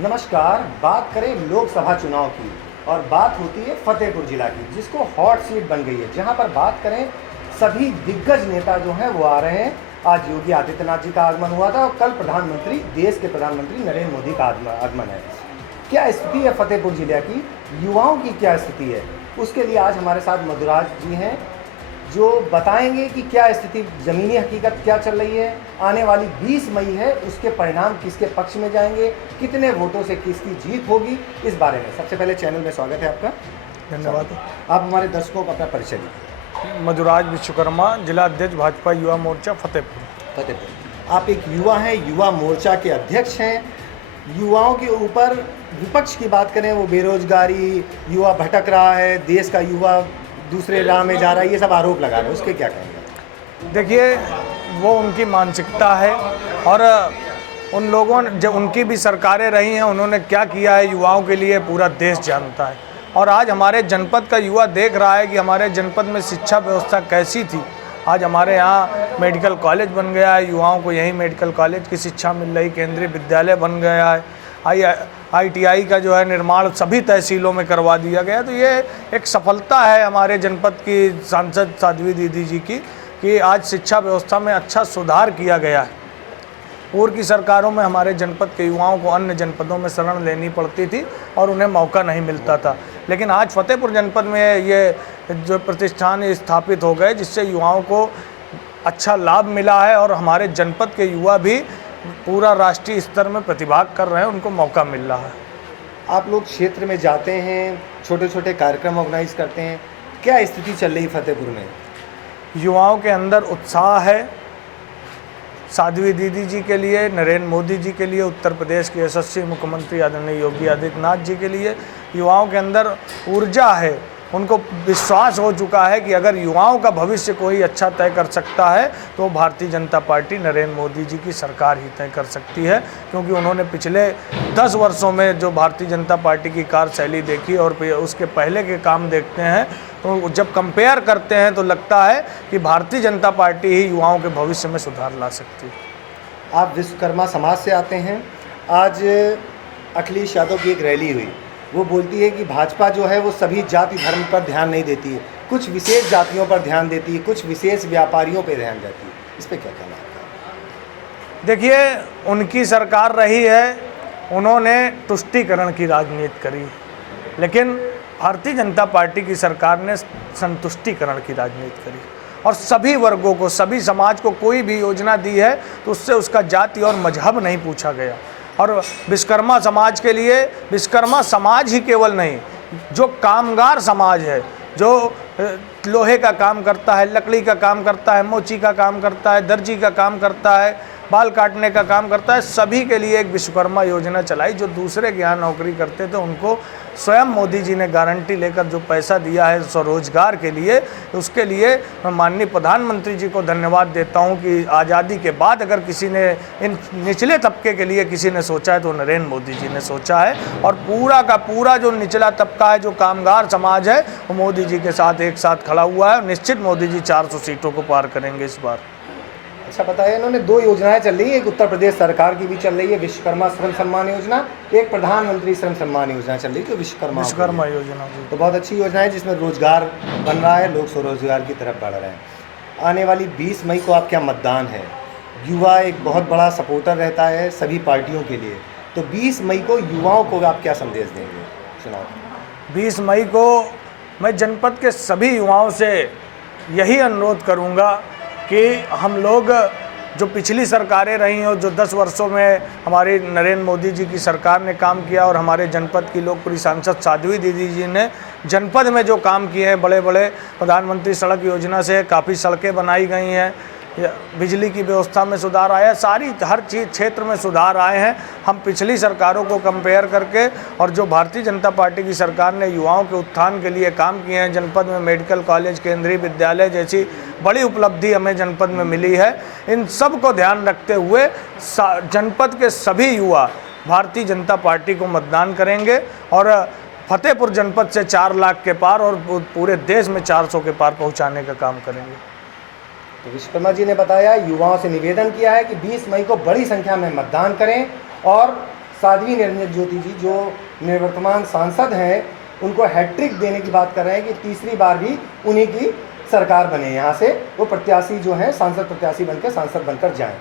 नमस्कार। बात करें लोकसभा चुनाव की और बात होती है फतेहपुर जिला की, जिसको हॉट सीट बन गई है, जहां पर बात करें सभी दिग्गज नेता जो हैं वो आ रहे हैं। आज योगी आदित्यनाथ जी का आगमन हुआ था और कल देश के प्रधानमंत्री नरेंद्र मोदी का आगमन है। क्या स्थिति है फतेहपुर जिले की, युवाओं की क्या स्थिति है, उसके लिए आज हमारे साथ मधुराज जी हैं जो बताएंगे कि क्या स्थिति, ज़मीनी हकीकत क्या चल रही है। आने वाली 20 मई है, उसके परिणाम किसके पक्ष में जाएंगे, कितने वोटों से किसकी जीत होगी, इस बारे में। सबसे पहले चैनल में स्वागत है आपका। धन्यवाद। आप हमारे दर्शकों को अपना परिचय दीजिए। मधुराज विश्वकर्मा, जिला अध्यक्ष भाजपा युवा मोर्चा फतेहपुर। आप एक युवा हैं, युवा मोर्चा के अध्यक्ष हैं। युवाओं के ऊपर विपक्ष की बात करें, वो बेरोजगारी, युवा भटक रहा है, देश का युवा दूसरे राह में जा रहा है, ये सब आरोप लगा रहे हैं, उसके क्या कहेंगे? देखिए, वो उनकी मानसिकता है और उन लोगों ने, जब उनकी भी सरकारें रही हैं, उन्होंने क्या किया है युवाओं के लिए पूरा देश जानता है। और आज हमारे जनपद का युवा देख रहा है कि हमारे जनपद में शिक्षा व्यवस्था कैसी थी। आज हमारे यहाँ मेडिकल कॉलेज बन गया है, युवाओं को यहीं मेडिकल कॉलेज की शिक्षा मिल रही, केंद्रीय विद्यालय बन गया है, ITI का जो है निर्माण सभी तहसीलों में करवा दिया गया। तो ये एक सफलता है हमारे जनपद की सांसद साध्वी दीदी जी की कि आज शिक्षा व्यवस्था में अच्छा सुधार किया गया है। पूर्व की सरकारों में हमारे जनपद के युवाओं को अन्य जनपदों में शरण लेनी पड़ती थी और उन्हें मौका नहीं मिलता था, लेकिन आज फतेहपुर जनपद में ये जो प्रतिष्ठान स्थापित हो गए, जिससे युवाओं को अच्छा लाभ मिला है और हमारे जनपद के युवा भी पूरा राष्ट्रीय स्तर में प्रतिभाग कर रहे हैं, उनको मौका मिल रहा है। आप लोग क्षेत्र में जाते हैं, छोटे छोटे कार्यक्रम ऑर्गेनाइज करते हैं, क्या स्थिति चल रही फतेहपुर में? युवाओं के अंदर उत्साह है साध्वी दीदी जी के लिए, नरेंद्र मोदी जी के लिए, उत्तर प्रदेश के यशस्वी मुख्यमंत्री आदरणीय योगी आदित्यनाथ जी के लिए। युवाओं के अंदर ऊर्जा है, उनको विश्वास हो चुका है कि अगर युवाओं का भविष्य कोई अच्छा तय कर सकता है तो भारतीय जनता पार्टी नरेंद्र मोदी जी की सरकार ही तय कर सकती है, क्योंकि उन्होंने पिछले 10 वर्षों में जो भारतीय जनता पार्टी की कार्यशैली देखी और उसके पहले के काम देखते हैं, तो जब कंपेयर करते हैं तो लगता है कि भारतीय जनता पार्टी ही युवाओं के भविष्य में सुधार ला सकती है। आप विश्वकर्मा समाज से आते हैं। आज अखिलेश यादव की एक रैली हुई, वो बोलती है कि भाजपा जो है वो सभी जाति धर्म पर ध्यान नहीं देती है, कुछ विशेष जातियों पर ध्यान देती है, कुछ विशेष व्यापारियों पर ध्यान देती है। इस पर क्या कहना है? देखिए, उनकी सरकार रही है, उन्होंने तुष्टीकरण की राजनीति करी, लेकिन भारतीय जनता पार्टी की सरकार ने संतुष्टीकरण की राजनीति करी और सभी वर्गों को, सभी समाज को कोई भी योजना दी है तो उससे उसका जाति और मजहब नहीं पूछा गया। और विश्वकर्मा समाज के लिए, विश्वकर्मा समाज ही केवल नहीं, जो कामगार समाज है, जो लोहे का काम करता है, लकड़ी का काम करता है, मोची का काम करता है, दर्जी का काम करता है, बाल काटने का काम करता है, सभी के लिए एक विश्वकर्मा योजना चलाई। जो दूसरे के यहाँ नौकरी करते थे उनको स्वयं मोदी जी ने गारंटी लेकर जो पैसा दिया है स्वरोजगार के लिए, उसके लिए मैं माननीय प्रधानमंत्री जी को धन्यवाद देता हूं कि आज़ादी के बाद अगर किसी ने इन निचले तबके के लिए किसी ने सोचा है तो नरेंद्र मोदी जी ने सोचा है। और पूरा का पूरा जो निचला तबका है, जो कामगार समाज है, वो मोदी जी के साथ एक साथ खड़ा हुआ है। निश्चित मोदी जी 400 सीटों को पार करेंगे इस बार। अच्छा बताइए, इन्होंने 2 योजनाएं चल रही है, एक उत्तर प्रदेश सरकार की भी चल रही है विश्वकर्मा श्रम सम्मान योजना, एक प्रधानमंत्री श्रम सम्मान योजना चल रही है जो विश्वकर्मा योजना। तो बहुत अच्छी योजना है जिसमें रोजगार बन रहा है, लोग स्वरोजगार की तरफ बढ़ रहे हैं। आने वाली 20 मई को आप क्या मतदान है, युवा एक बहुत बड़ा सपोर्टर रहता है सभी पार्टियों के लिए, तो 20 मई को युवाओं को आप क्या संदेश देंगे? सुनाओ। 20 मई को मैं जनपद के सभी युवाओं से यही अनुरोध करूँगा कि हम लोग, जो पिछली सरकारें रही और जो 10 वर्षों में हमारी नरेंद्र मोदी जी की सरकार ने काम किया और हमारे जनपद की लोकप्रिय सांसद साध्वी दीदी जी ने जनपद में जो काम किए हैं, बड़े बड़े प्रधानमंत्री सड़क योजना से काफ़ी सड़कें बनाई गई हैं, बिजली की व्यवस्था में सुधार आया, सारी हर चीज़ क्षेत्र में सुधार आए हैं। हम पिछली सरकारों को कंपेयर करके और जो भारतीय जनता पार्टी की सरकार ने युवाओं के उत्थान के लिए काम किए हैं, जनपद में मेडिकल कॉलेज, केंद्रीय विद्यालय जैसी बड़ी उपलब्धि हमें जनपद में मिली है, इन सब को ध्यान रखते हुए जनपद के सभी युवा भारतीय जनता पार्टी को मतदान करेंगे और फतेहपुर जनपद से 4 लाख के पार और पूरे देश में 400 के पार पहुंचाने का काम करेंगे। तो विश्वकर्मा जी ने बताया, युवाओं से निवेदन किया है कि 20 मई को बड़ी संख्या में मतदान करें और साध्वी निरंजन ज्योति जी जो निवर्तमान सांसद हैं, उनको हैट्रिक देने की बात कर रहे हैं कि तीसरी बार भी उन्हीं की सरकार बने, यहाँ से वो प्रत्याशी जो हैं सांसद प्रत्याशी बनकर सांसद बनकर जाएं।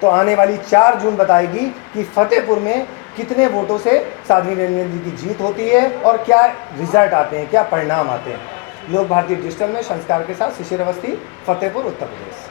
तो आने वाली 4 जून बताएगी कि फतेहपुर में कितने वोटों से साध्वी निरंजन जी की जीत होती है और क्या रिजल्ट आते हैं, क्या परिणाम आते हैं। लोक भारती डिजिटल में संस्कार के साथ शिशिर अवस्थी, फतेहपुर, उत्तर प्रदेश।